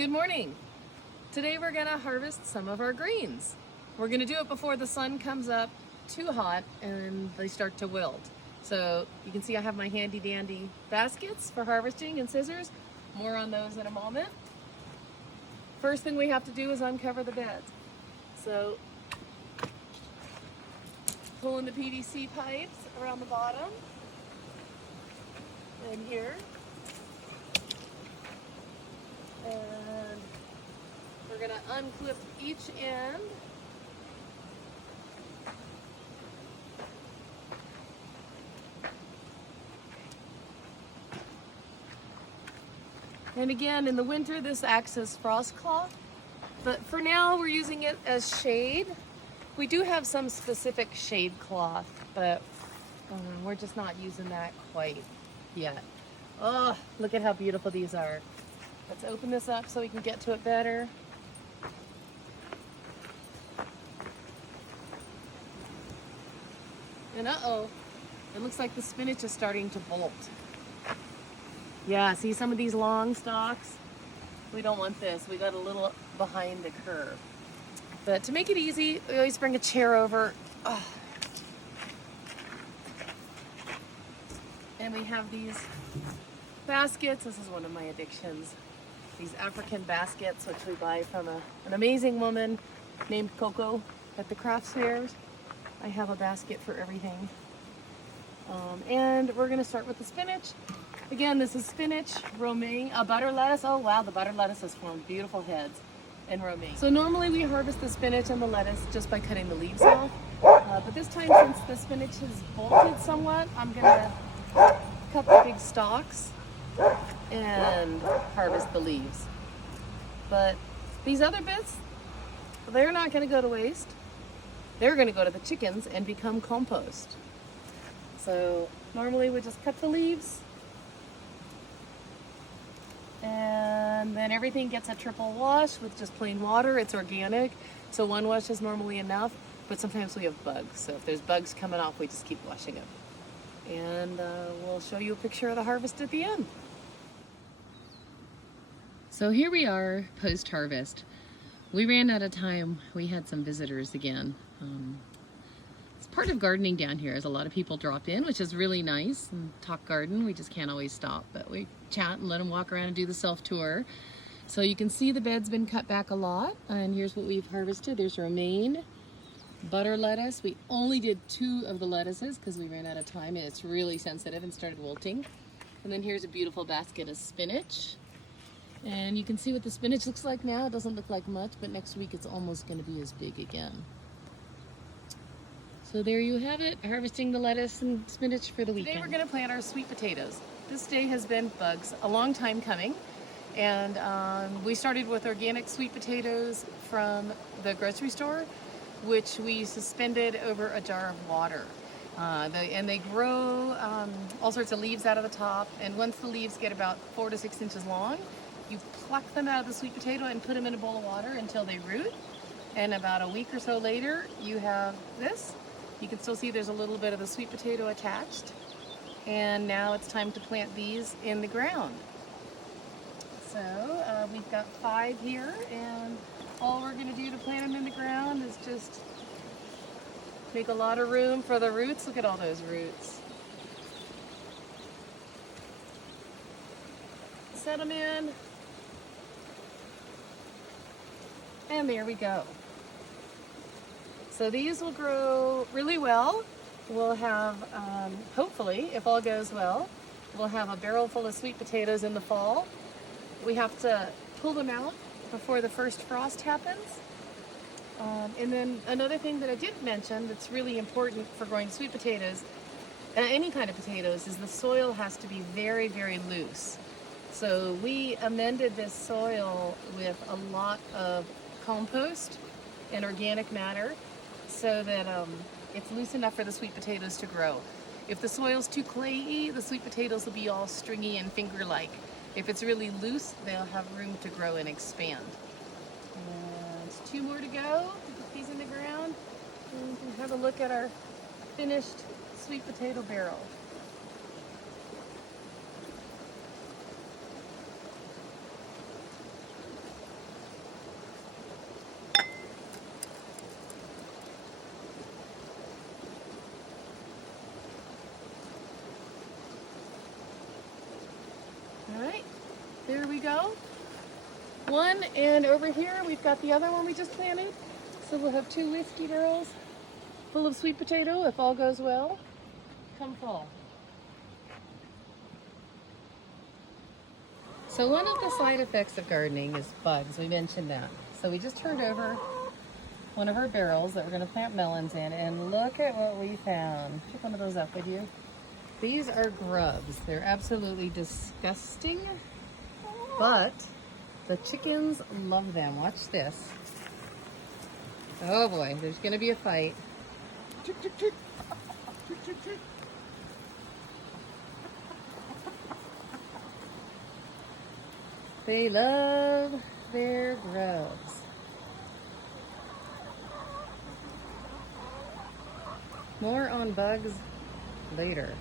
Good morning. Today we're gonna harvest some of our greens. We're gonna do it before the sun comes up too hot and they start to wilt. So you can see I have my handy dandy baskets for harvesting and scissors. More on those in a moment. First thing we have to do is uncover the beds. So pulling the PVC pipes around the bottom and here. And we're going to unclip each end. And again, in the winter, this acts as frost cloth, but for now we're using it as shade. We do have some specific shade cloth, but we're just not using that quite yet. Oh, look at how beautiful these are. Let's open this up so we can get to it better. And uh-oh, it looks like the spinach is starting to bolt. Yeah, see some of these long stalks? We don't want this. We got a little behind the curve. But to make it easy, we always bring a chair over. Oh. And we have these baskets. This is one of my addictions. These African baskets, which we buy from an amazing woman named Coco at the craft fairs. I have a basket for everything. And we're gonna start with the spinach. Again, this is spinach, romaine, butter lettuce. Oh wow, the butter lettuce has formed beautiful heads, and romaine. So normally we harvest the spinach and the lettuce just by cutting the leaves off. But this time, since the spinach has bolted somewhat, I'm gonna cut the big stalks and harvest the leaves. But these other bits, they're not going to go to waste. They're going to go to the chickens and become compost. So normally we just cut the leaves and then everything gets a triple wash with just plain water. It's organic, so one wash is normally enough, but sometimes we have bugs. So if there's bugs coming off, we just keep washing it. And we'll show you a picture of the harvest at the end. So here we are post-harvest. We ran out of time. We had some visitors again. It's part of gardening down here as a lot of people drop in, which is really nice, and talk garden. We just can't always stop, but we chat and let them walk around and do the self-tour. So you can see the bed's been cut back a lot, and here's what we've harvested. There's romaine, butter lettuce. We only did 2 of the lettuces because we ran out of time and it's really sensitive and started wilting. And then here's a beautiful basket of spinach. And you can see what the spinach looks like now. It doesn't look like much, but next week it's almost going to be as big again. So there you have it, harvesting the lettuce and spinach for the weekend. Today we're going to plant our sweet potatoes. This day has been bugs, a long time coming. And we started with organic sweet potatoes from the grocery store, which we suspended over a jar of water. And they grow all sorts of leaves out of the top. And once the leaves get about 4 to 6 inches long, you pluck them out of the sweet potato and put them in a bowl of water until they root. And about a week or so later, you have this. You can still see there's a little bit of the sweet potato attached. And now it's time to plant these in the ground. So we've got 5 here, and all we're going to do to plant them in the ground is just make a lot of room for the roots. Look at all those roots. Set them in. And there we go. So these will grow really well. We'll have, hopefully, if all goes well, we'll have a barrel full of sweet potatoes in the fall. We have to pull them out before the first frost happens. And then another thing that I didn't mention that's really important for growing sweet potatoes, any kind of potatoes, is the soil has to be very, very loose. So we amended this soil with a lot of compost and organic matter so that it's loose enough for the sweet potatoes to grow. If the soil's too clayey, the sweet potatoes will be all stringy and finger-like. If it's really loose, they'll have room to grow and expand. And 2 more to go to put these in the ground. And we can have a look at our finished sweet potato barrel. we go. One, and over here we've got the other one we just planted. So we'll have 2 whiskey barrels full of sweet potato if all goes well come fall. So one of the side effects of gardening is bugs. We mentioned that. So we just turned over one of our barrels that we're going to plant melons in, and look at what we found. Pick one of those up, would you? These are grubs. They're absolutely disgusting, but the chickens love them. Watch this. Oh boy, there's going to be a fight. Chick, chick, chick. Chick, chick, chick. They love their grubs. More on bugs later.